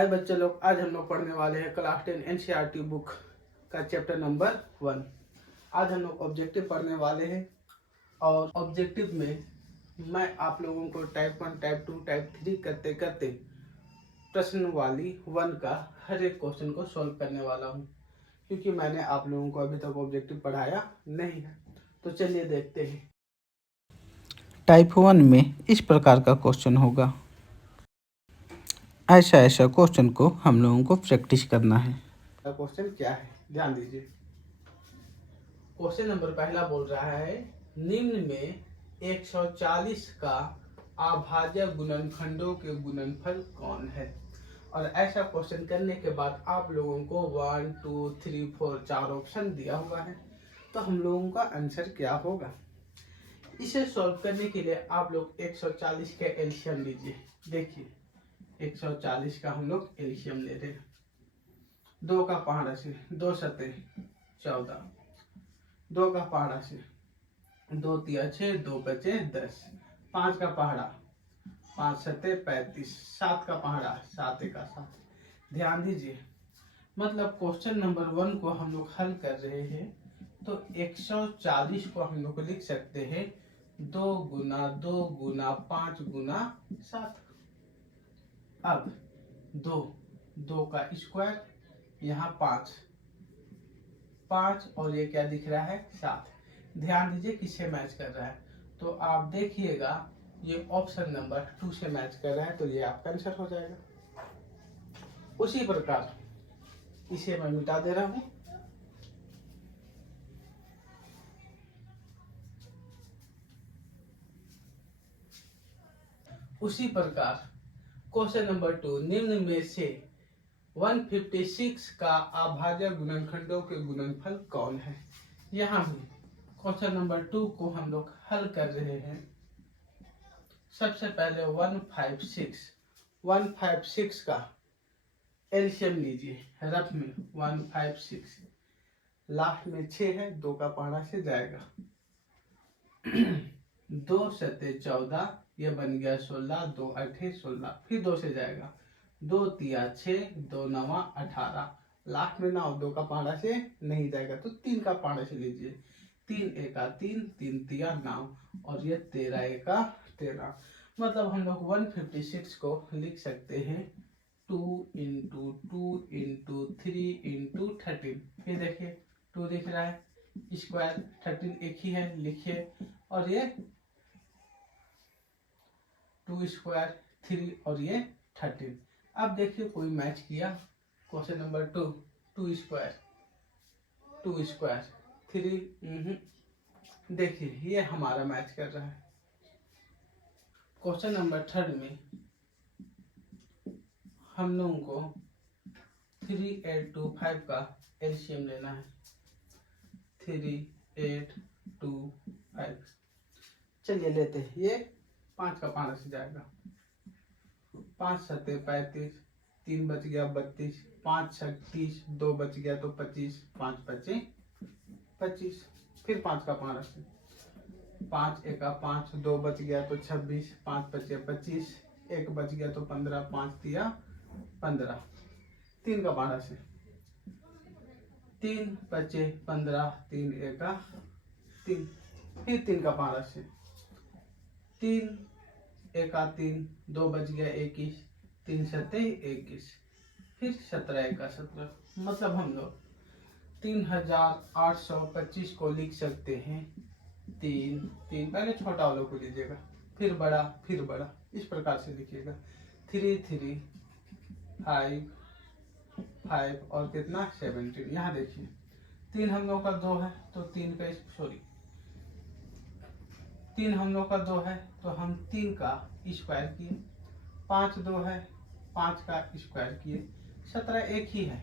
हाय बच्चे लोग, आज हम लोग पढ़ने वाले हैं क्लास 10 एनसीईआरटी बुक का चैप्टर नंबर 1। आज हम लोग ऑब्जेक्टिव पढ़ने वाले हैं और ऑब्जेक्टिव में मैं आप लोगों को टाइप 1, टाइप 2, टाइप 3 करते करते प्रश्न वाली 1 का हर एक क्वेश्चन को सॉल्व करने वाला हूँ, क्योंकि मैंने आप लोगों को अभी तक ऑब्जेक्टिव पढ़ाया नहीं है। तो चलिए देखते हैं। टाइप 1 में इस प्रकार का क्वेश्चन होगा। ऐसा क्वेश्चन को हम लोगों को प्रैक्टिस करना है। क्वेश्चन क्या है, ध्यान दीजिए। क्वेश्चन नंबर पहला बोल रहा है, निम्न में 140 का अभाज्य गुणनखंडों के गुणनफल कौन है। और ऐसा क्वेश्चन करने के बाद आप लोगों को 1, 2, 3, 4 4 ऑप्शन दिया हुआ है, तो हम लोगों का आंसर क्या होगा। इसे सॉल्व करने के लिए आप लोग 140 का एलसीएम लीजिए। देखिए 140 का हम लोग एलसीएम ले रहे हैं। 2 का पहाड़ा से 2 सते 14, 2 का पहाड़ा से 2 तिया 6, 2 बचे 10, 5 का पहाड़ा 5 सते 35, 7 का पहाड़ा 7 एका 7। ध्यान दीजिए, मतलब क्वेश्चन नंबर 1 को हम लोग हल कर रहे हैं, तो 140 को हम लोग लिख सकते हैं 2 गुना 2 गुना 5 गुना 7। अब 2 का स्क्वायर, यहाँ 5 और ये क्या दिख रहा है 7। ध्यान दीजिए किससे मैच कर रहा है, तो आप देखिएगा ये ऑप्शन नंबर 2 से मैच कर रहा है, तो ये आपका आंसर हो जाएगा। उसी प्रकार इसे मैं मिटा दे रहा हूं। उसी प्रकार क्वेश्चन नंबर 2, निम्न में से 156 का अभाज्य गुणनखंडों के गुणनफल कौन है। यहाँ भी क्वेश्चन नंबर 2 को हम लोग हल कर रहे हैं। सबसे पहले 156 का एलसीएम लीजिए। रफ में 156, लास्ट में 6 है, 2 का पहाड़ा से जाएगा 2 सते 14, ये बन गया 16, 2 अठे 16, फिर 2 से जाएगा 2 तिया 6, 2 नवा 18, लास्ट में 9, 2 का पहाड़ा से नहीं जाएगा, तो 3 का पहाड़ा से लीजिए। 3 एका 3, 3 तिया 9, और ये 13 एका 13। मतलब हम लोग 156 को लिख सकते हैं 2 इंटू 2 इंटू 3 इंटू 13। फिर देखिए 2 दिख रहा है, स्क्वायर 13 एक ही है, लिखिए। और ये 2 स्क्वायर 3 और ये 13। अब देखिए कोई मैच किया। क्वेश्चन नंबर 2, 2 स्क्वायर 3, देखिए ये हमारा मैच कर रहा है। क्वेश्चन नंबर 3 में हम लोगों को 3, 8, 2, 5 का एलसीएम लेना है। 3, 8, 2, 5, चलिए लेते हैं। ये 5 का 5 से जाएगा, 5 सते 35, 3 बच गया 32, 5 छक 30, 2 बच गया तो 25, 5 बचे 25। फिर 5 का 5 से 5 एका 5, 2 बच गया तो 26, 5 बचे 25, 1 बच गया तो 15, 5 दिया 15। 3 का 12 से 3 बचे 15, 3 एका 3, फिर 3 का 12 से 3 एका 3, 2 बच गया 21, 3 सते 21, फिर 17 एका 17। मतलब हम लोग 3825 को लिख सकते हैं 3 3, पहले छोटा वालों को लीजिएगा, फिर बड़ा, फिर बड़ा, इस प्रकार से लिखिएगा 3 3 5 5 और कितना 17। यहाँ देखिए 3 हम लोग का 2 है, तो 3 का सॉरी 3 हम लोग का 2 है, तो हम 3 का स्क्वायर किए। 5 2 है, 5 का स्क्वायर किए। 17 एक ही है,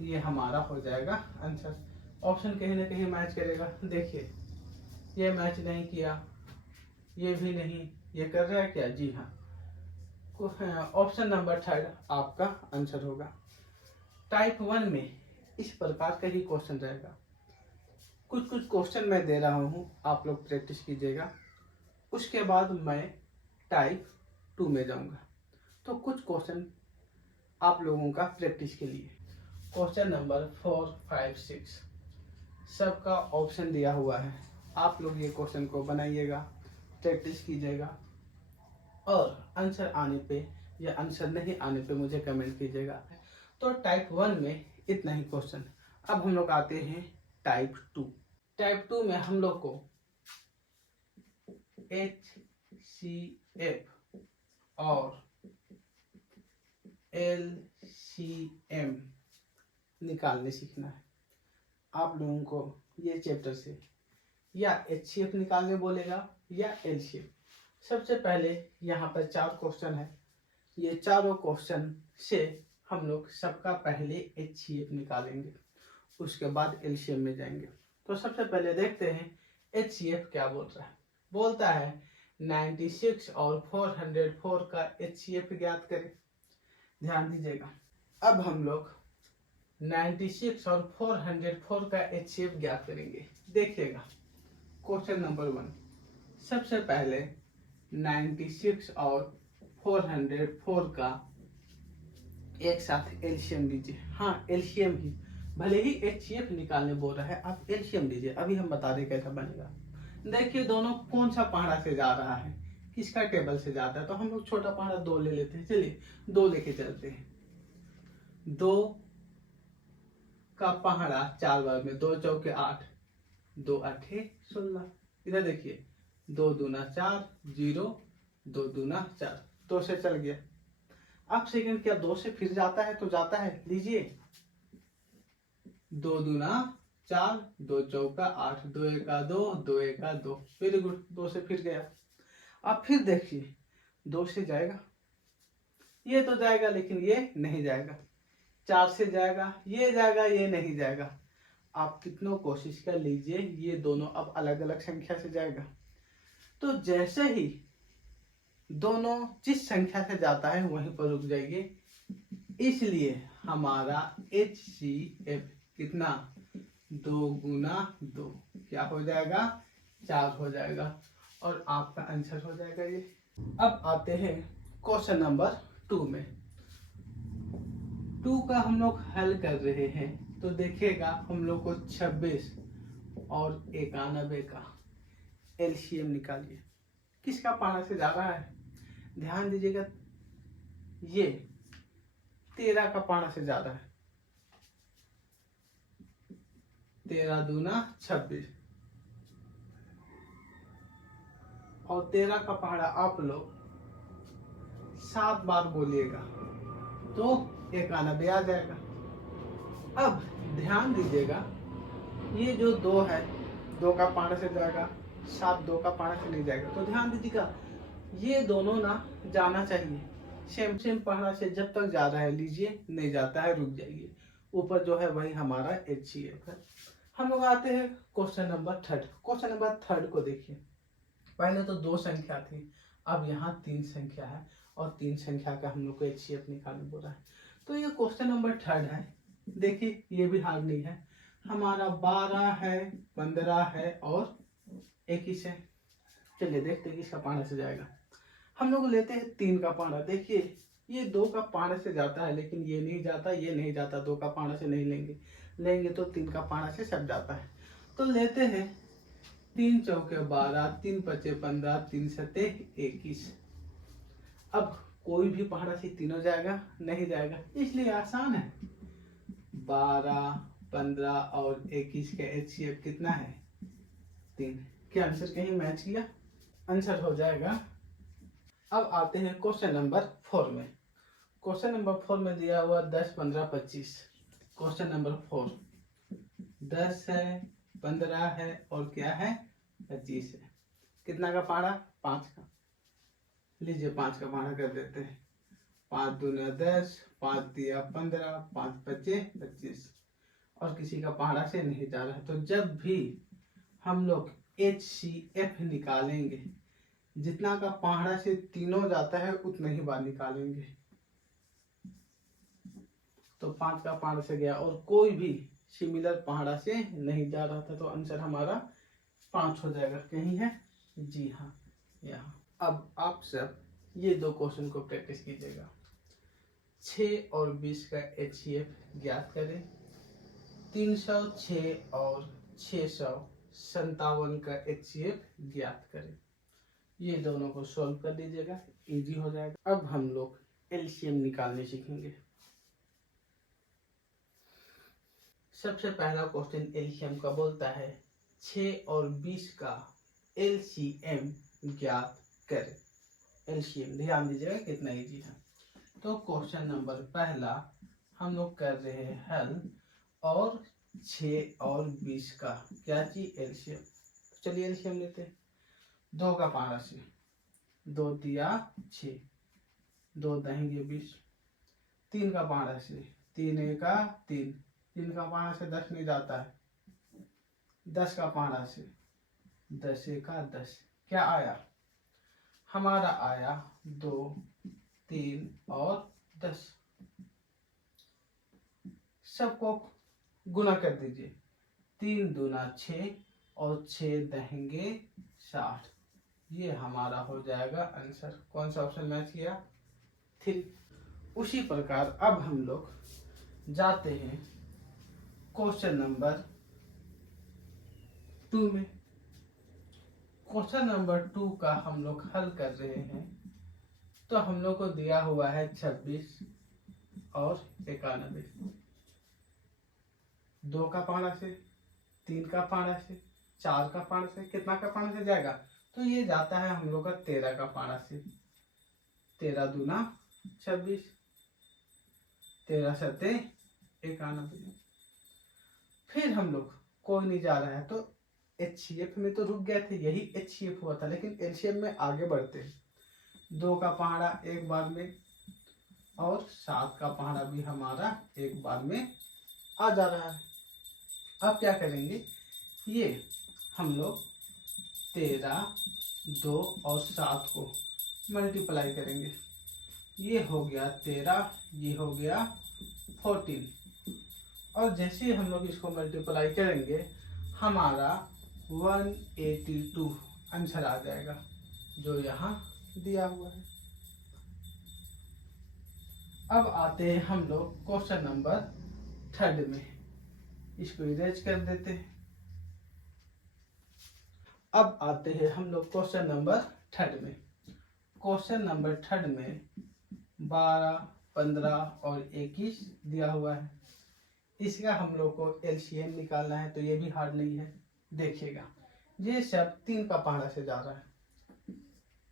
ये हमारा हो जाएगा आंसर। ऑप्शन कहीं ना कहीं मैच करेगा। देखिए ये मैच नहीं किया, ये भी नहीं, ये कर रहा है क्या, जी हाँ, ऑप्शन नंबर 3 आपका आंसर होगा। टाइप 1 में इस प्रकार का ही क्वेश्चन रहेगा। कुछ क्वेश्चन मैं दे रहा हूँ, आप लोग प्रैक्टिस कीजिएगा। उसके बाद मैं टाइप 2 में जाऊंगा। तो कुछ क्वेश्चन आप लोगों का प्रैक्टिस के लिए। क्वेश्चन नंबर 4, 5, 6 सबका ऑप्शन दिया हुआ है। आप लोग ये क्वेश्चन को बनाइएगा, प्रैक्टिस कीजिएगा और आंसर आने पे या आंसर नहीं आने पे मुझे कमेंट कीजिएगा। तो टाइप 1 में इतना ही क्वेश्चन। अब हम लोग आते हैं टाइप 2। टाइप 2 में हम लोग को HCF और LCM निकालने सीखना है। आप लोगों को ये चैप्टर से या HCF निकालने बोलेगा या LCM। सबसे पहले यहाँ पर 4 क्वेश्चन है। ये चारों क्वेश्चन से हम लोग सबका पहले HCF निकालेंगे, उसके बाद LCM में जाएंगे। तो सबसे पहले देखते हैं HCF क्या बोल रहा है। बोलता है 96 और 404 का HCF ज्ञात करें। ध्यान दीजिएगा, अब हम लोग 96 और 404 का HCF ज्ञात करेंगे। देखिएगा क्वेश्चन नंबर 1, सबसे पहले 96 और 404 का एक साथ एलसीएम लीजिए। हाँ, एलसीएम ही, भले ही HCF निकालने बोल रहा है, आप एलसीएम लीजिए। अभी हम बता रहे कैसा बनेगा। देखिए दोनों कौन सा पहाड़ा से जा रहा है, किसका टेबल से जाता है। तो हम लोग छोटा पहाड़ा 2 ले लेते हैं। चलिए 2 लेके चलते हैं। 2 का पहाड़ा 4 बार में, 2 चौके 8, 2 8 16। इधर देखिए 2 दूना 4, 0, 2 दूना 4, 2 से चल गया। अब सेकंड क्या 2 से फिर जाता है? तो जाता है, लीजिए 2 दूना 4, 2 चौका 8, 2 एका 2, 2 एका 2। वेरी गुड, 2 से फिर गया। अब फिर देखिए 2 से जाएगा, ये तो जाएगा लेकिन ये नहीं जाएगा। 4 से जाएगा, ये जाएगा, ये नहीं जाएगा। आप कितनों कोशिश कर लीजिए, ये दोनों अब अलग अलग संख्या से जाएगा। तो जैसे ही दोनों जिस संख्या से जाता है वहीं पर रुक जाइए। इसलिए हमारा HCF कितना, 2 गुना 2 क्या हो जाएगा, 4 हो जाएगा और आपका आंसर हो जाएगा ये। अब आते हैं क्वेश्चन नंबर 2 में। 2 का हम लोग हल कर रहे हैं। तो देखिएगा हम लोग को 26 और 91 का एलसीएम निकालिए। किसका पाना से जा रहा है? ध्यान दीजिएगा, ये 13 का पाना से जा रहा है। 13 दूना 26 और 13 का पहाड़ा आप लोग 7 बार बोलिएगा तो 91 आ जाएगा। अब ध्यान दीजिएगा, ये जो 2 है, 2 का पाना से जाएगा, 7 2 का पाना से नहीं जाएगा। तो ध्यान दीजिएगा, ये दोनों ना जाना चाहिए सेम सेम पहाड़ा से। जब तक जा रहा है लीजिए, नहीं जाता है रुक जाइए। ऊपर जो है वही हमारा HCF है। हम लोग आते हैं क्वेश्चन नंबर 3। क्वेश्चन नंबर 3 को देखिए। पहले तो 2 संख्या थी, अब यहाँ 3 संख्या है और 3 संख्या का हम लोग को HCF निकालने बोल रहा है। तो ये क्वेश्चन नंबर 3 है। देखिए ये भी हार्ड नहीं है, हमारा 12 है, 15 है और 21 है। चलिए देखते हैं किसका पाना से जाएगा। हम लोग लेते हैं 3 का पाना। देखिए ये 2 का पाना से जाता है लेकिन ये नहीं जाता, ये नहीं जाता। 2 का पाना से नहीं लेंगे तो 3 का पाना से सब जाता है। तो लेते हैं 3 चौके 12, 3 पचे 15, 3 सते 21। अब कोई भी पहाड़ा से तीनों जाएगा, नहीं जाएगा, इसलिए आसान है। 12, 15 और 21 का HCF कितना है? 3। क्या आंसर कहीं मैच किया? आंसर हो जाएगा। अब आते हैं क्वेश्चन नंबर 4 में। क्वेश्चन नंबर 4 में दिया हुआ 10, 15, 25। क्वेश्चन नंबर 4 10 है, 15 है और क्या है, 25 है। कितना का पहाड़ा? 5 का। लीजिए 5 का पहाड़ा कर देते हैं। 5 दूना 10, 5 दिया 15, 5 पचे 25 और किसी का पहाड़ा से नहीं जा रहा है। तो जब भी हम लोग HCF निकालेंगे, जितना का पहाड़ा से तीनों जाता है उतना ही बार निकालेंगे। तो 5 का पहाड़ा से गया और कोई भी सिमिलर पहाड़ा से नहीं जा रहा था, तो आंसर हमारा 5 हो जाएगा। कहीं है? जी हाँ, यहाँ। अब आप सब ये 2 क्वेश्चन को प्रैक्टिस कीजिएगा। 6 और 20 का HCF ज्ञात करें। 306 और 657 का HCF ज्ञात करें। ये दोनों को सॉल्व कर लीजिएगा, इजी हो जाएगा। अब हम लोग एलसीएम निकालने सीखेंगे। सबसे पहला क्वेश्चन एलसीएम का बोलता है 6 और 20 का एलसीएम ज्ञात करें। एलसीएम ध्यान दीजिएगा कितना इजी है। तो क्वेश्चन नंबर पहला हम लोग कर रहे हैं हल, और 6 और 20 का क्या चीज एलसीएम। चलिए एलसीएम लेते हैं। 2 का 5 से 2 दिया 6, 2 दहेंगे 20। 3 का 5 से 3 का 3, 3 का 5 से 10 नहीं जाता है। 10 का 5 से 10 का 10, क्या आया हमारा? आया 2, 3 और 10। सबको गुना कर दीजिए। 3 दूना 6 और 6 दहेंगे 60। ये हमारा हो जाएगा आंसर। कौन सा ऑप्शन मैच किया? 3। उसी प्रकार अब हम लोग जाते हैं क्वेश्चन नंबर 2 में। क्वेश्चन नंबर 2 का हम लोग हल कर रहे हैं। तो हम लोग को दिया हुआ है 26 और 91। 2 का 5 से 3 का 5 से 4 का 5 से कितना का 5 से जाएगा? तो ये जाता है हम लोग का 13 का 5 से। 13 दूना 26, 13 सत्ते 91। फिर हम लोग कोई नहीं जा रहा है तो HCF में तो रुक गए थे, यही HCF हुआ था, लेकिन LCM में आगे बढ़ते हैं। 2 का पहाड़ा एक बार में और 7 का पहाड़ा भी हमारा एक बार में आ जा रहा है। अब क्या करेंगे? ये हम लोग 13, 2 और 7 को मल्टीप्लाई करेंगे। ये हो गया 13, ये हो गया 14। और जैसे ही हम लोग इसको मल्टीप्लाई करेंगे हमारा 182 आंसर आ जाएगा, जो यहाँ दिया हुआ है। अब आते हैं हम लोग क्वेश्चन नंबर 3 में। इसको इरेज कर देते हैं। अब आते हैं हम लोग क्वेश्चन नंबर 3 में। क्वेश्चन नंबर 3 में 12, 15 और 21 दिया हुआ है। इसका हम लोग को एलसीएम निकालना है, तो ये भी हार्ड नहीं है। देखिएगा ये सब 3 का पहाड़ा से जा रहा है।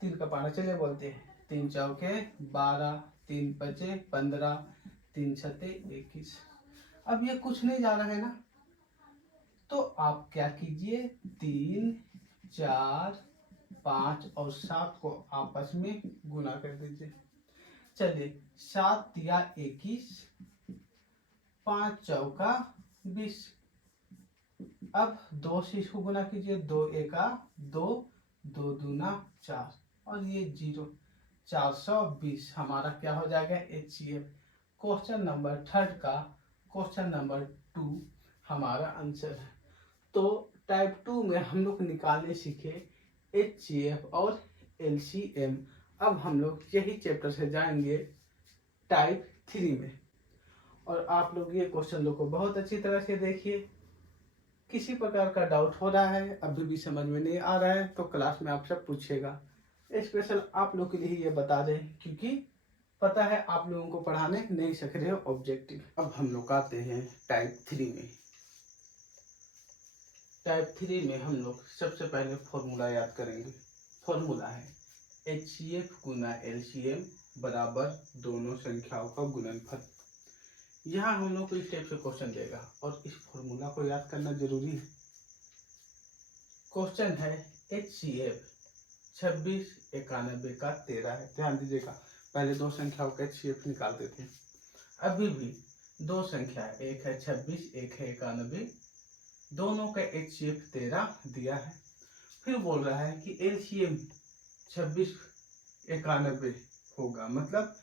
3 का पहाड़ा चलिए बोलते हैं। 3 चौके 12, 3 पचे 15, 3 छते 21। अब ये कुछ नहीं जा रहा है ना, तो आप क्या कीजिए? 3, 4, 5 और 7 को आपस में गुना कर दीजिए। चलिए 7 दिया 21, 5 चौका 20। अब 2 से इसको गुना कीजिए। 2 एका 2, 2 दूना 4 और ये 0, 420 हमारा क्या हो जाएगा? HCF। क्वेश्चन नंबर 3 का क्वेश्चन नंबर 2 हमारा आंसर है। तो टाइप 2 में हम लोग निकालने सीखे HCF और LCM। अब हम लोग यही चैप्टर से जाएंगे टाइप 3 में। और आप लोग ये क्वेश्चन लोग को बहुत अच्छी तरह से देखिए। किसी प्रकार का डाउट हो रहा है, अभी भी समझ में नहीं आ रहा है, तो क्लास में आपसे पूछेगा। स्पेशल आप लोग के लिए ये बता दें, क्योंकि पता है आप लोगों को पढ़ाने नहीं सक रहे हो ऑब्जेक्टिव। अब हम लोग आते हैं टाइप 3 में। टाइप 3 में हम लोग सबसे पहले फॉर्मूला याद करेंगे। फॉर्मूला है HCF गुना LCM बराबर दोनों संख्याओं का गुणनफल। यहाँ हम लोग को इस टाइप से क्वेश्चन देगा और इस फॉर्मूला को याद करना जरूरी है। क्वेश्चन है HCF 26, 91 का 13 है। ध्यान दीजिएगा, पहले दो संख्याओं का HCF निकालते थे। अभी भी दो संख्या, एक है 26, एक है 91, दोनों का HCF 13 दिया है। फिर बोल रहा है कि LCM 26, 91 होगा, मतलब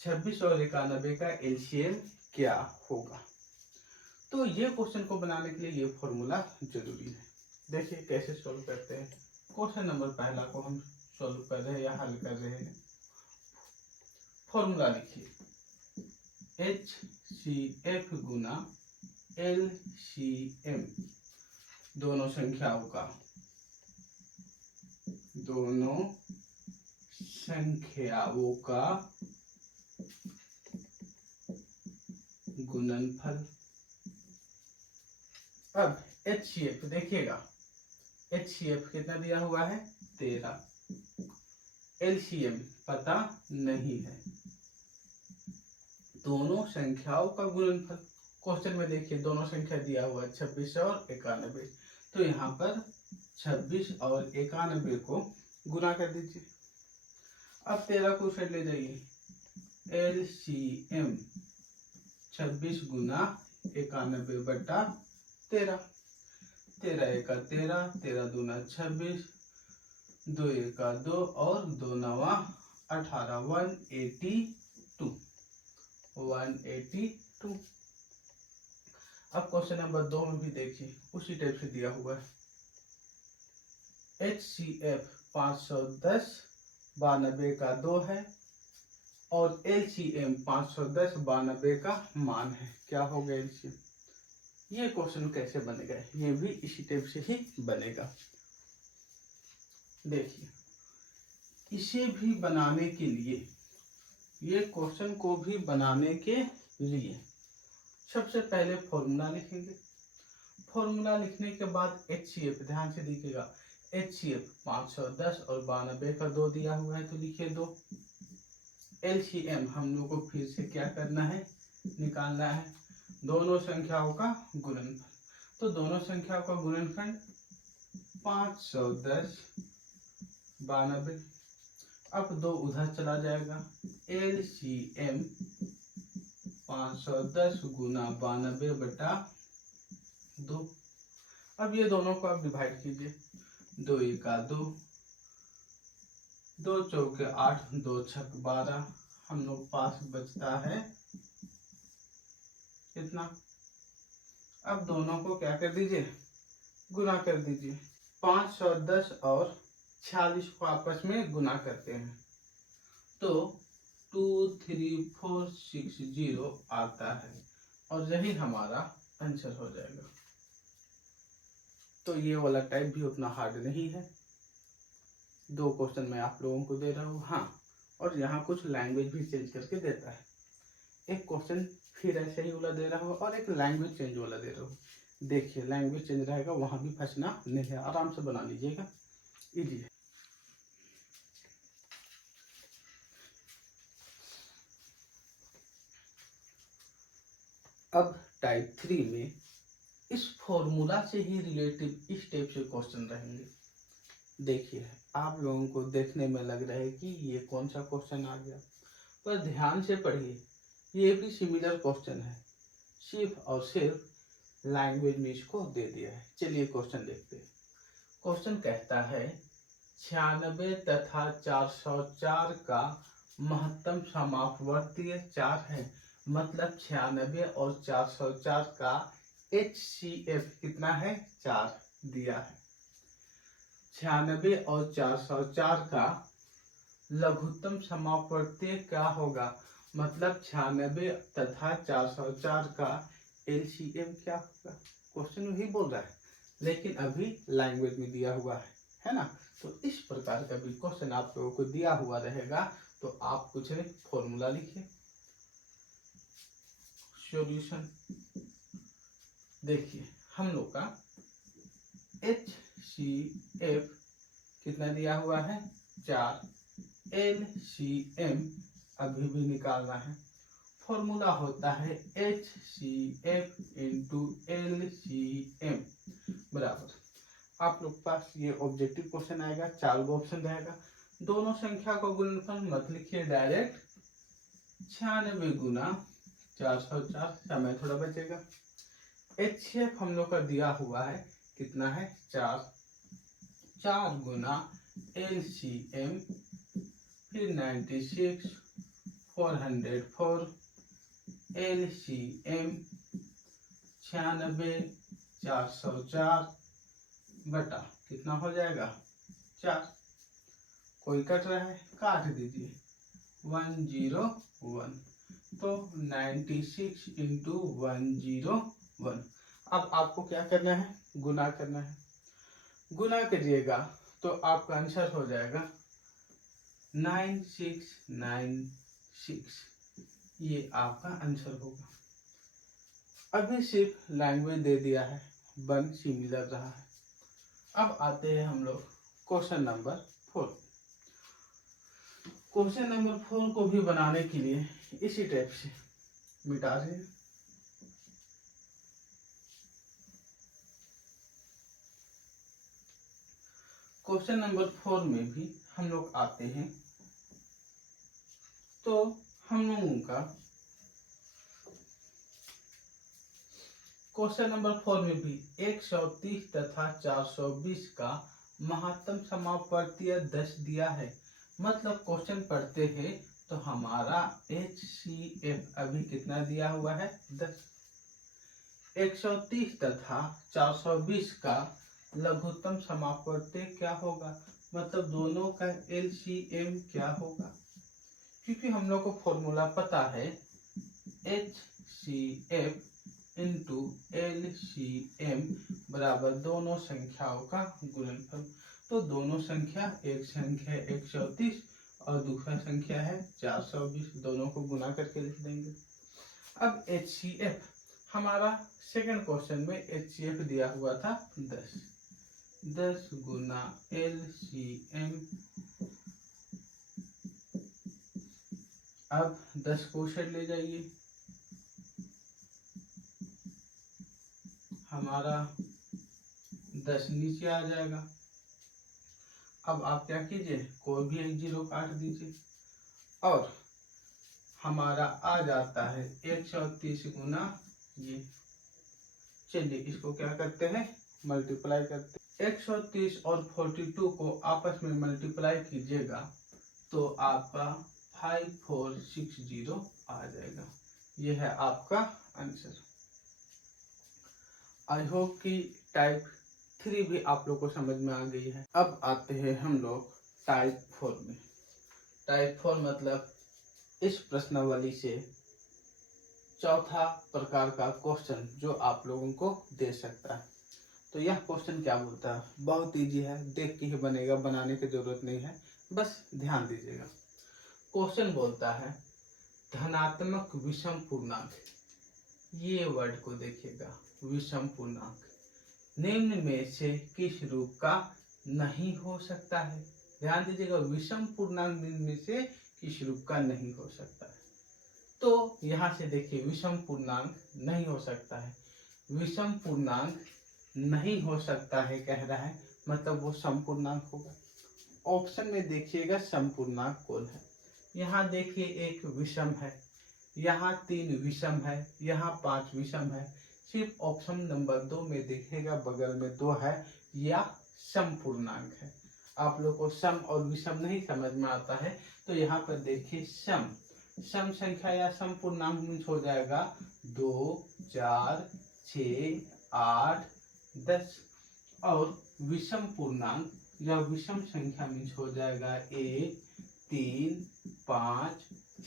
26 और 91 का LCM क्या होगा। तो ये क्वेश्चन को बनाने के लिए ये फॉर्मूला जरूरी है। देखिए कैसे सॉल्व करते हैं। क्वेश्चन नंबर पहला को हम सॉल्व कर रहे हैं या हल कर रहे हैं। फॉर्मूला लिखिए HCF गुना LCM, दोनों संख्याओं का गुणनफल। अब HCF देखिएगा, HCF कितना दिया हुआ है 13, LCM पता नहीं है, दोनों संख्याओं का गुणनफल। क्वेश्चन में देखिए दोनों संख्या दिया हुआ है 26 और 91, तो यहाँ पर 26 और 91 को गुना कर दीजिए। अब 13 को साइड ले जाइए, LCM 26 गुना 91 बटा 13, 13 एका 13, 13 दूना 26, 2 एका 2 और 2 नवा 18, 182। अब क्वेश्चन नंबर 2 में भी देखिए उसी टाइप से दिया हुआ है। HCF 510 92 का 2 है और LCM 510 92 का मान है। क्या होगा LCM? ये क्वेश्चन कैसे बनेगा? ये भी इसी टाइप से ही बनेगा। देखिए इसे भी बनाने के लिए, ये क्वेश्चन को भी बनाने के लिए सबसे पहले फॉर्मूला लिखेंगे। फॉर्मूला लिखने के बाद HCF, ध्यान से देखिएगा, HCF 510 और 92 का 2 दिया हुआ है तो लिखिए 2। LCM हम लोग को फिर से क्या करना है, निकालना है, दोनों संख्याओं का गुणनफल। तो दोनों संख्याओं का गुणनफल 510 92, अब 2 उधर चला जाएगा, LCM 510 गुना 92 बटा 2। अब ये दोनों को आप डिवाइड कीजिए, 2 एका 2, 2 चौके 8, 2 छक 12, हम लोग पास बचता है इतना। अब दोनों को क्या कर दीजिए, गुना कर दीजिए। 510 और 46 को आपस में गुना करते हैं तो 23460 आता है और यही हमारा आंसर हो जाएगा। तो ये वाला टाइप भी उतना हार्ड नहीं है। 2 क्वेश्चन मैं आप लोगों को दे रहा हूँ, हाँ, और यहाँ कुछ लैंग्वेज भी चेंज करके देता है। एक क्वेश्चन फिर ऐसे ही वाला दे रहा हूँ और एक लैंग्वेज चेंज वाला दे रहा हूँ। देखिए लैंग्वेज चेंज रहेगा, वहां भी फंसना नहीं है, आराम से बना लीजिएगा, इजी है। अब टाइप 3 में इस फॉर्मूला से ही रिलेटिव इस टाइप से क्वेश्चन रहेंगे। देखिए आप लोगों को देखने में लग रहा है कि ये कौन सा क्वेश्चन आ गया, पर ध्यान से पढ़िए, ये भी सिमिलर क्वेश्चन है, सिर्फ और सिर्फ लैंग्वेज में इसको दे दिया है। चलिए क्वेश्चन देखते हैं। क्वेश्चन कहता है 96 तथा 404 का महत्तम समापवर्तीय 4 है, मतलब 96 और 404 का HCF कितना है, 4 दिया है। 96 और 404 का लघुत्तम समापवर्तीय क्या होगा, मतलब 96 तथा 404 का LCM क्या होगा। क्वेश्चन वही बोल रहा है लेकिन अभी लैंग्वेज में दिया हुआ है ना। तो इस प्रकार का भी क्वेश्चन आप लोगों को दिया हुआ रहेगा तो आप कुछ नहीं, फॉर्मूला लिखिए, सॉल्यूशन। देखिए हम लोग का HCF कितना दिया हुआ है, 4, LCM अभी भी निकालना है। फॉर्मूला होता है HCF इंटू LCM बराबर, आप लोग पास ये ऑब्जेक्टिव क्वेश्चन आएगा, 4 ऑप्शन रहेगा, दोनों संख्या का गुणनफल मत लिखिए डायरेक्ट, 96 गुना 404, समय थोड़ा बचेगा। HCF हम लोग का दिया हुआ है कितना है, 4 गुना LCM फिर 96 404 LCM 96 404 बटा कितना हो जाएगा, 4। कोई कट रहा है, काट दीजिए, 101। तो 96 इंटू 101। अब आपको क्या करना है, गुना करना है। गुना करिएगा तो आपका आंसर हो जाएगा 9696। ये आपका आंसर होगा। अभी सिर्फ लैंग्वेज दे दिया है, वन सिमिलर रहा है। अब आते हैं हम लोग क्वेश्चन नंबर 4। क्वेश्चन नंबर 4 को भी बनाने के लिए इसी टाइप से मिटा दें। क्वेश्चन नंबर 4 में भी हम लोग आते हैं, तो हम लोगों का क्वेश्चन नंबर 4 में भी 130 तथा 420 का महत्तम समापवर्तीय 10 दिया है। मतलब क्वेश्चन पढ़ते हैं तो हमारा HCF अभी कितना दिया हुआ है, 10। 130 तथा 420 का लघुत्तम समापवर्तीय क्या होगा, मतलब दोनों का LCM क्या होगा। क्योंकि हम लोग को फॉर्मूला पता है HCF इंटू LCM बराबर दोनों संख्याओं का गुणनफल। तो दोनों संख्या, एक संख्या 130 और दूसरा संख्या है 420, दोनों को गुना करके लिख देंगे। अब HCF हमारा सेकंड क्वेश्चन में HCF दिया हुआ था 10 गुना LCM। अब 10 को साइड ले जाइए, हमारा 10 नीचे आ जाएगा। अब आप क्या कीजिए, कोई भी एक जीरो काट दीजिए और हमारा आ जाता है 130 गुना ये। चलिए इसको क्या करते हैं, मल्टीप्लाई करते हैं। 130 और 42 को आपस में मल्टीप्लाई कीजिएगा तो आपका 5460 आ जाएगा। यह है आपका आंसर। आई होप कि टाइप 3 भी आप लोग को समझ में आ गई है। अब आते हैं हम लोग टाइप 4 में। टाइप 4 मतलब इस प्रश्नावली से चौथा प्रकार का क्वेश्चन जो आप लोगों को दे सकता है। तो यह क्वेश्चन क्या बोलता है, बहुत इजी है, देख के ही बनेगा, बनाने की जरूरत नहीं है, बस ध्यान दीजिएगा। क्वेश्चन बोलता है धनात्मक विषम पूर्णांक, ये वर्ड को देखिएगा, विषम पूर्णांक निम्न में से किस रूप का नहीं हो सकता है। ध्यान दीजिएगा, विषम पूर्णांक निम्न में से किस रूप का नहीं हो सकता है। तो यहाँ से देखिए विषम पूर्णांक नहीं हो सकता है, विषम पूर्णांक नहीं हो सकता है कह रहा है, मतलब वो समपूर्णांक होगा। ऑप्शन में देखिएगा समपूर्णांक कौन है। यहाँ देखिए एक विषम है, यहाँ 3 विषम है, यहाँ 5 विषम है। सिर्फ ऑप्शन नंबर 2 में देखिएगा बगल में 2 है, या समपूर्णांक है। आप लोग को सम और विषम नहीं समझ में आता है तो यहाँ पर देखिए सम संख्या या समपूर्णांक मीन्स हो जाएगा 2 4 6 8 10, और विषम पूर्णांक या विषम संख्या मीन्स हो जाएगा 1 3 5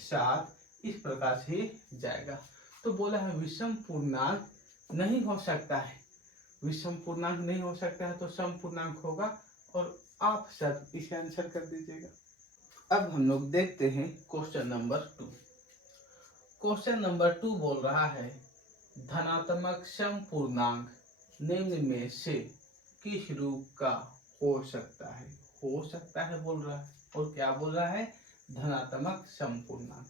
7, इस प्रकार से जाएगा। तो बोला है विषम पूर्णांक नहीं हो सकता है, विषम पूर्णांक नहीं हो सकता है तो सम पूर्णांक होगा, और आप सब इसे आंसर कर दीजिएगा। अब हम लोग देखते हैं क्वेश्चन नंबर 2। क्वेश्चन नंबर 2 बोल रहा है धनात्मक सम पूर्णांक निम्न में से किस रूप का हो सकता है, हो सकता है बोल रहा है, और क्या बोल रहा है, धनात्मक सम पूर्णांक।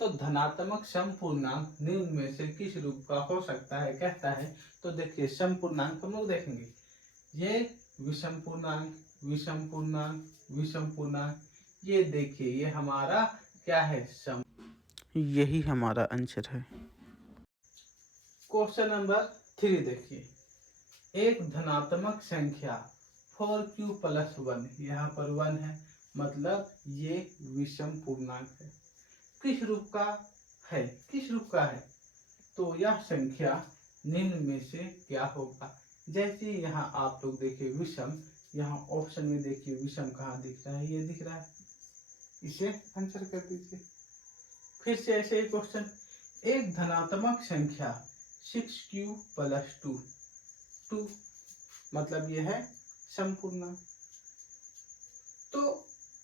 तो धनात्मक सम पूर्णांक निम्न में से किस रूप का हो सकता है कहता है। तो देखिए सम पूर्णांक हम लोग देखेंगे, ये विषम पूर्णांक विषम पूर्णांक विषम पूर्णांक, ये देखिए ये हमारा क्या है, सम। यही हमारा आंसर है। क्वेश्चन नंबर 3 देखिए, एक धनात्मक संख्या 4q प्लस 1, यहाँ पर 1 है, मतलब ये विषम पूर्णांक है। किस रूप का है, किस रूप का है, तो यह संख्या निम्न में से क्या होगा। जैसे यहाँ आप लोग देखिए विषम, यहाँ ऑप्शन में देखिए विषम कहाँ दिख रहा है, ये दिख रहा है, इसे आंसर कर दीजिए। फिर से ऐसे ही क्वेश्चन, एक धनात्मक संख्या 6q + 2 मतलब यह है संपूर्णांक तो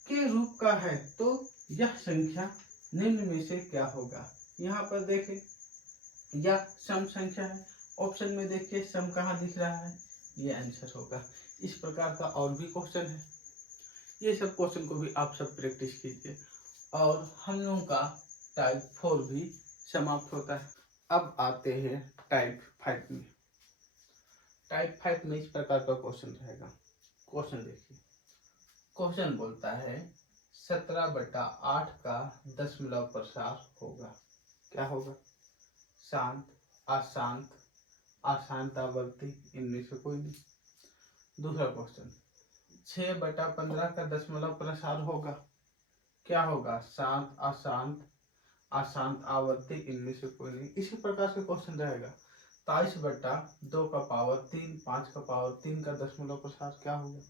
के रूप का है, तो यह संख्या निम्न में से क्या होगा। यहाँ पर देखें यह सम संख्या है, ऑप्शन में देखिए सम कहाँ दिख रहा है, ये आंसर होगा। इस प्रकार का और भी क्वेश्चन है, ये सब क्वेश्चन को भी आप सब प्रैक्टिस कीजिए और हम लोगों का टाइप 4 भी समाप्त होता है। अब आते हैं टाइप 5 में। टाइप 5 में इस प्रकार का क्वेश्चन रहेगा। क्वेश्चन देखिए, क्वेश्चन बोलता है 17/8 का दशमलव प्रसार होगा। क्या होगा, शांत, अशांत, अशांत आवर्ती, इनमें से कोई नहीं। दूसरा क्वेश्चन 6/15 का दशमलव प्रसार होगा। क्या होगा, शांत, अशांत, अशांत आवर्ती, इनमें से कोई नहीं। इसी प्रकार से क्वेश्चन रहेगा 23/2 का पावर 3, 5 का पावर 3 का दशमलव प्रसार क्या होगा।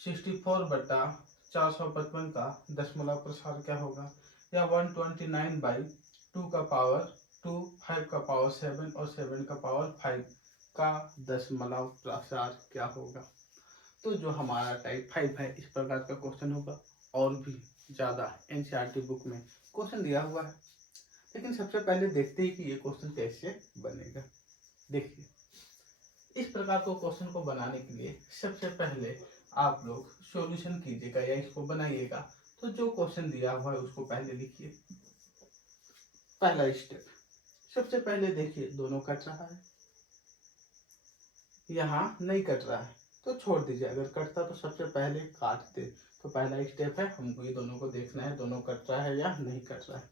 64/455 का दशमलव प्रसार क्या होगा, या 129/2 का पावर 2, 5 का पावर 7 और 7 का पावर 5 का दशमलव प्रसार क्या होगा। तो जो हमारा टाइप 5 है, इस प्रकार का क्वेश्चन होगा। और भी ज्यादा एनसीईआरटी बुक में क्वेश्चन दिया हुआ है, लेकिन सबसे पहले देखते हैं कि ये क्वेश्चन कैसे बनेगा। देखिए, इस प्रकार को क्वेश्चन को बनाने के लिए सबसे पहले आप लोग सॉल्यूशन कीजिएगा या इसको बनाइएगा। तो जो क्वेश्चन दिया हुआ है उसको पहले लिखिए। पहला स्टेप, सबसे पहले देखिए दोनों कट रहा है, यहाँ नहीं कट रहा है तो छोड़ दीजिए, अगर कटता तो सबसे पहले काट दे। तो पहला स्टेप है, हमको ये दोनों को देखना है दोनों कट रहा है या नहीं कट रहा है।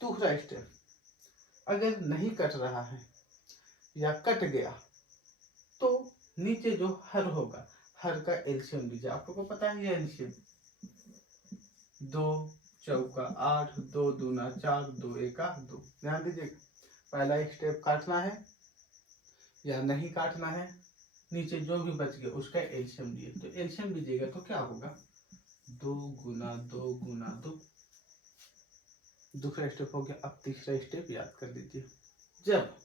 दूसरा स्टेप, अगर नहीं कट रहा है या कट गया तो नीचे जो हर होगा, हर का एलसीएम लीजिए। आप लोगों को पता है ये एलसीएम 2 चौका 8, 2 दूना 4, 2 एका 2। ध्यान दीजिएगा, पहला स्टेप काटना है या नहीं काटना है, नीचे जो भी बच गया उसका एलसीएम लिए। तो एलसीएम लीजिएगा तो क्या होगा, 2 गुना 2 गुना 2। दूसरा स्टेप हो गया। अब तीसरा स्टेप याद कर लीजिए, जब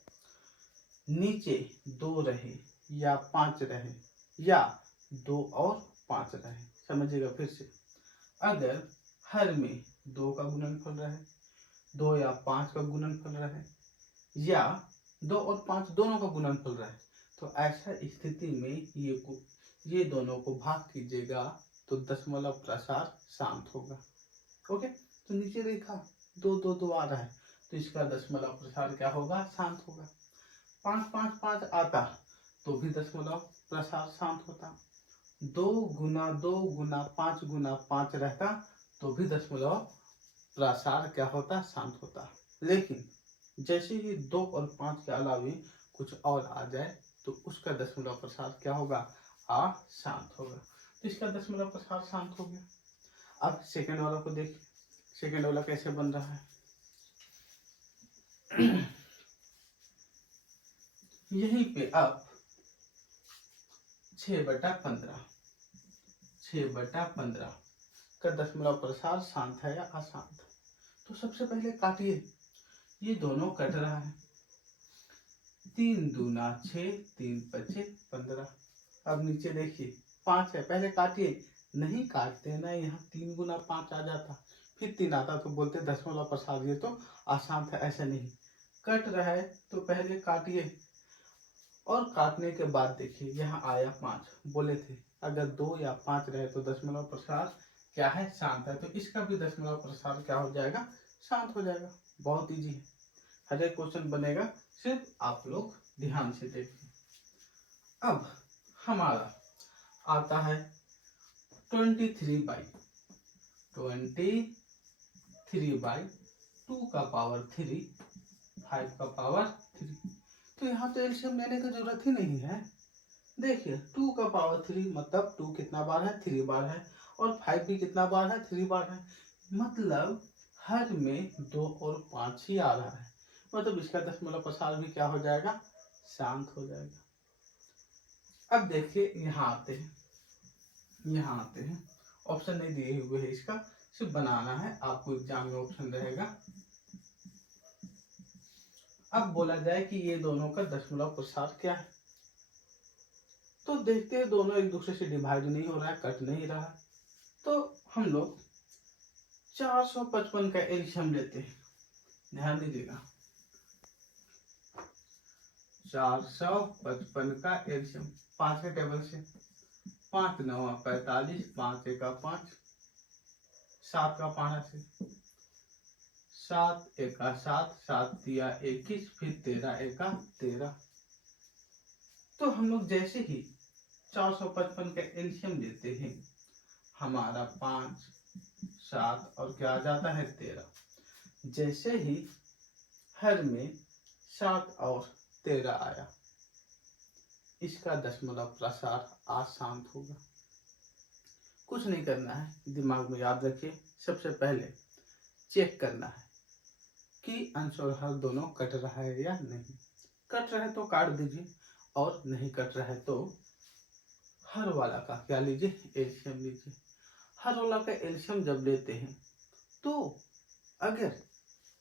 नीचे 2 रहे या 5 रहे या 2 और 5 रहे, समझिएगा फिर से, अगर हर में 2 का गुणनफल रहे, 2 या 5 का गुणनफल रहे, या 2 और 5 दोनों का गुणनफल रहे, तो ऐसा स्थिति में ये दोनों को भाग कीजिएगा तो दशमलव प्रसार शांत होगा। ओके, तो नीचे देखा 2 2 2 आ रहा है तो इसका दशमलव प्रसार क्या होगा, शांत होगा। 5 5 5 आता तो भी दशमलव प्रसार शांत होता। 2 गुना 2 गुना 5 गुना 5 रहता तो भी दशमलव प्रसार क्या होता, शांत होता। लेकिन जैसे ही 2 और 5 के अलावे कुछ और आ जाए तो उसका दशमलव प्रसार क्या होगा, शांत होगा। तो इसका दशमलव प्रसार शांत हो गया। अब सेकंड वाला को देखिए, सेकंड वाला कैसे बन रहा है। यहीं पे अब 6/15 का दशमलव प्रसार शांत है या अशांत। तो सबसे पहले काटिए, ये दोनों कट रहा है, 3 दूना 6, 3 5 15। अब नीचे देखिए 5 है, पहले काटिए, नहीं काटते ना, यहाँ 3 गुना 5 आ जाता, फिर 3 आता तो बोलते दशमलव प्रसार ये तो अशांत है। ऐसा नहीं, कट रहा है तो पहले काटिए और काटने के बाद देखिए यहाँ आया 5, बोले थे अगर 2 या 5 रहे तो दशमलव प्रसार क्या है, शांत है। तो इसका भी दशमलव प्रसार क्या हो जाएगा, शांत हो जाएगा। बहुत इजी है, हर एक क्वेश्चन बनेगा, सिर्फ आप लोग ध्यान से देखिए। अब हमारा आता है 23/2 का पावर 3, 5 का पावर 3। तो यहाँ तो एलसीएम लेने की जरूरत ही नहीं है। देखिए 2 का पावर 3 मतलब 2 कितना बार है, 3 बार है, और 5 भी कितना बार है, 3 बार है। मतलब हर में 2 और 5 ही आ रहा है, मतलब इसका दशमलव प्रसार भी क्या हो जाएगा, शांत हो जाएगा। अब देखिए यहाँ आते हैं, ऑप्शन नहीं दिए हुए है इसका, सिर्फ बनाना है, आपको एग्जाम में ऑप्शन रहेगा। अब बोला जाए कि ये दोनों का दशमलव प्रसार क्या है, तो देखते हैं दोनों एक दूसरे से डिवाइड नहीं हो रहा है, कट नहीं रहा है। तो हम लोग 455 का एलसीएम लेते हैं, ध्यान दीजिएगा। 455 का एलसीएम 5 के टेबल से 5 9 45, 5 1 5, 7 का पाना से 7 1 7, 7 3 21, फिर 13 1 13। तो हम लोग जैसे ही 455 का एलसीएम लेते हैं, हमारा 5 7 और क्या आ जाता है 13। जैसे ही हर में 7 और 13 आया, इसका दशमलव प्रसार आसान होगा। कुछ नहीं करना है, दिमाग में याद रखिए। सबसे पहले चेक करना है कि अंश और हर दोनों कट रहा है या नहीं। कट रहा है तो काट दीजिए, और नहीं कट रहा है तो हर वाला का क्या लीजिए, एलसीएम लीजिए। हर वाला का एलसीएम जब लेते हैं तो अगर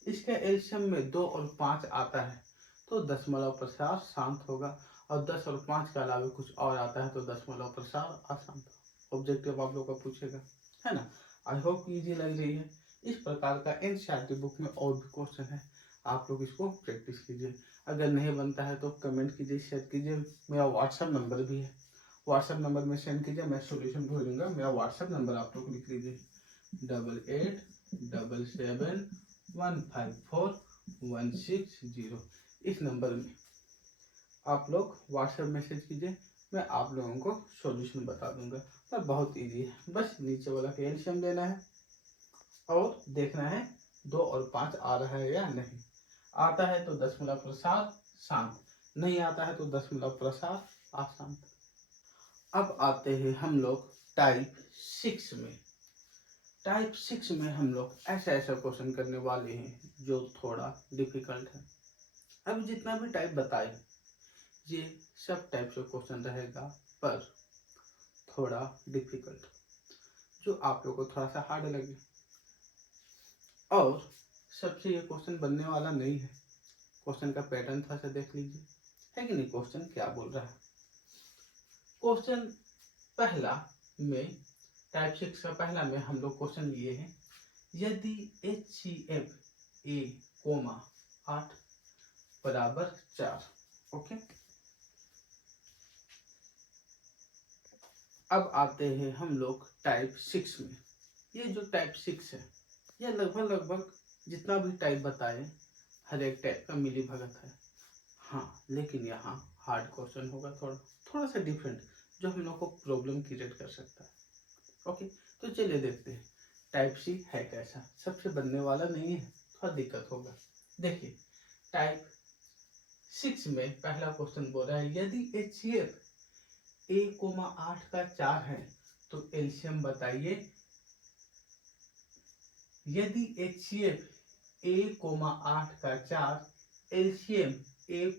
इसके एलसीएम में 2 और 5 आता है तो दशमलव प्रसार शांत होगा, और 10 और 5 के अलावा कुछ और आता है तो दशमलव प्रसार अशांत। ऑब्जेक्टिव आप लोग का पूछेगा, है ना। आई होप इजी लग रही है। इस प्रकार का एनसीईआरटी बुक में और भी क्वेश्चन है, आप लोग इसको प्रैक्टिस कीजिए। अगर नहीं बनता है तो कमेंट कीजिए, शेयर कीजिए। मेरा व्हाट्सएप नंबर भी है, व्हाट्सएप नंबर में सेंड कीजिए, मैं सॉल्यूशन भेजूंगा। मेरा व्हाट्सएप नंबर आप लोग लिख लीजिए 8877154160। इस नंबर में आप लोग व्हाट्सएप मैसेज कीजिए, मैं आप लोगों को सॉल्यूशन बता दूंगा। तो बहुत इजी है, बस नीचे वाला का एलसीएम लेना है और देखना है 2 और 5 आ रहा है या नहीं। आता है तो दशमलव प्रसार शांत, नहीं आता है तो दशमलव प्रसार अशांत। अब आते हैं हम लोग टाइप 6 में। टाइप 6 में हम लोग ऐसा क्वेश्चन करने वाले हैं जो थोड़ा डिफिकल्ट है। अब जितना भी टाइप बताए ये सब टाइप से क्वेश्चन रहेगा, पर थोड़ा डिफिकल्ट, जो आप लोगों को थोड़ा सा हार्ड लगे। और सबसे ये क्वेश्चन बनने वाला नहीं है। क्वेश्चन का पैटर्न थोड़ा सा देख लीजिए, है कि नहीं। क्वेश्चन क्या बोल रहा है, क्वेश्चन पहला में टाइप 6 का पहला में हम लोग क्वेश्चन लिए हैं, यदि HCF A, 8 बराबर 4। ओके, अब आते हैं हम लोग टाइप 6 में। ये जो टाइप 6 है, ये लगभग जितना भी टाइप बताए हर एक टाइप का मिली भगत है। हाँ, लेकिन यहाँ हार्ड क्वेश्चन होगा, थोड़ा सा डिफरेंट, जो हम लोग को प्रॉब्लम क्रिएट कर सकता है। ओके, तो चलिए देखते हैं टाइप सी है कैसा। सबसे बनने वाला नहीं है, थोड़ा दिक्कत होगा। देखिए टाइप 6 में पहला क्वेश्चन बोल रहा है, यदि HCF A, 8 का 4 है तो एलसीएम बताइए। यदि HCF A, 8 का 4 एलसीएम A,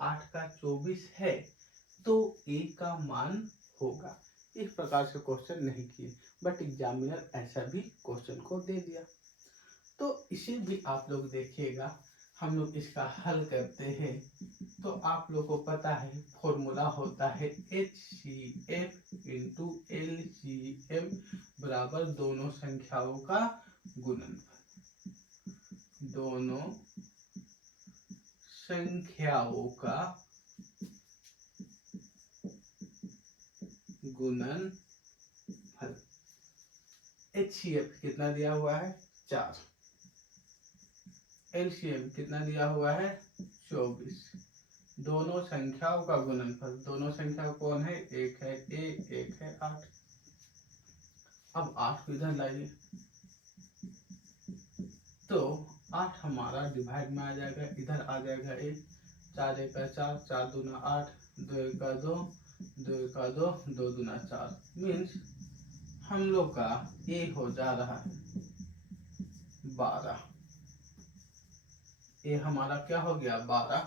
8 का 24 है तो A का मान होगा। इस प्रकार से क्वेश्चन नहीं किए, बट एग्जामिनर ऐसा भी क्वेश्चन को दे दिया। तो इसे भी आप लोग देखिएगा, हम लोग इसका हल करते हैं तो आप लोग को पता है फॉर्मूला होता है HCF इंटू LCM बराबर दोनों संख्याओं का गुणनफल। दोनों संख्याओं का गुणनफल। HCF कितना दिया हुआ है 4, LCM कितना दिया हुआ है 24, दोनों संख्याओं का गुणनफल। दोनों संख्या कौन है, एक है A, एक है 8। अब 8 को इधर लाइए तो 8 हमारा डिवाइड में आ जाएगा, इधर आ जाएगा A। 4 1 4, 4 2 8, 2 1 2, 2 1 2, 2 2 4। मीन्स हम लोग का A हो जा रहा है 12। A हमारा क्या हो गया 12,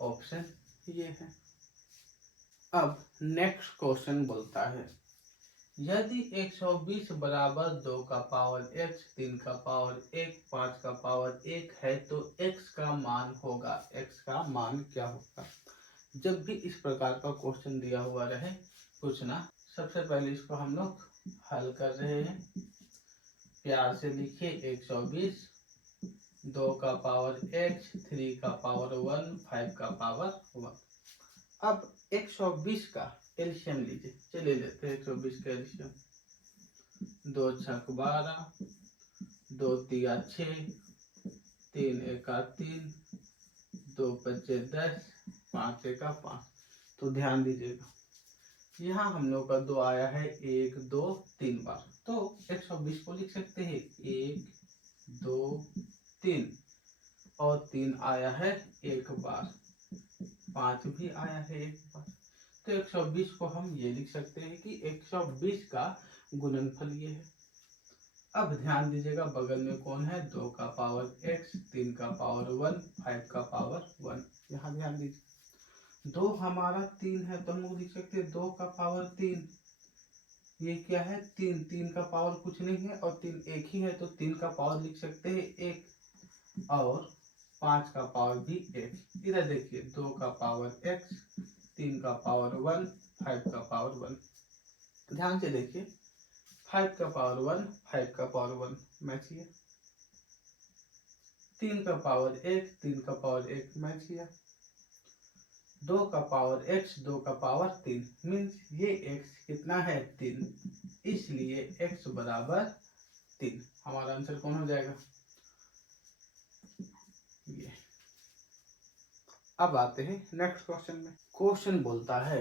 ऑप्शन ये है। अब नेक्स्ट क्वेश्चन बोलता है, यदि 120 बराबर 2 का पावर x, 3 का पावर 1, 5 का पावर 1 है तो x का मान होगा। x का मान क्या होगा? जब भी इस प्रकार का क्वेश्चन दिया हुआ रहे पूछना, सबसे पहले इसको हम लोग हल कर रहे हैं। प्यार से लिखिए 120, 2 का पावर x, 3 का पावर 1, 5 का पावर 1। अब 120 का एलसीएम लीजिए। चलिए लेते हैं 120 का एलसीएम। 2 छक 12, 2 तिया 6, 3 एका 3, 2 पच्चे 10, 5 एका 5। तो ध्यान दीजिएगा, यहाँ हम लोग का 2 आया है 1, 2, 3 बार। तो 120 को लिख सकते हैं 1, 2, 3, और 3 आया है 1 बार, 5 भी आया है 1 बार। तो 120 को हम ये लिख सकते हैं कि 120 का गुणनफल ये है। अब ध्यान दीजिएगा बगल में कौन है? 2 का पावर x, 3 का पावर 1, 5 का पावर 1। यहाँ ध्यान दीजिए 2 हमारा 3 है तो हम लिख सकते हैं 2 का पावर 3। ये क्या है? 3, 3 का पावर कुछ नहीं है और 3 एक ही है तो 3 का पावर लिख सकते हैं 1, और 5 का पावर भी 1। इधर देखिए 2 का पावर x, 3 का पावर 1, 5 का पावर 1। ध्यान से देखिए 5 का पावर 1, 5 का पावर 1 मैच किया। 3 का पावर 1, 3 का पावर 1 मैच किया। 2 का पावर x, 2 का पावर 3 मीन्स ये x कितना है? 3, इसलिए x बराबर 3। हमारा आंसर कौन हो जाएगा? ये। अब आते हैं नेक्स्ट क्वेश्चन में। क्वेश्चन बोलता है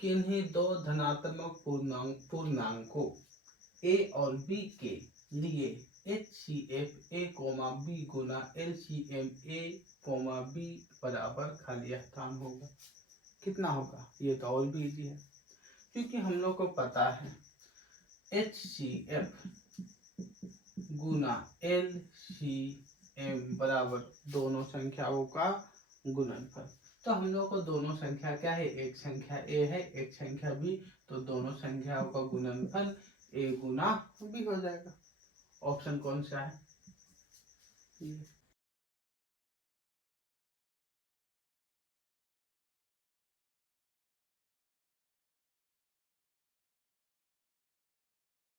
किन्हीं दो धनात्मक पूर्णांकों a और b के लिए HCF a, b Guna LCM a, b बराबर खाली स्थान होगा। कितना होगा? ये तो और भी इजी है, क्योंकि हम लोग को पता है HCF गुना LCM बराबर दोनों संख्याओं का गुणनफल। तो हम लोग को दोनों संख्या क्या है? एक संख्या a है, एक संख्या b, तो दोनों संख्याओं का गुणनफल a गुना b हो जाएगा। ऑप्शन कौन सा है? ये।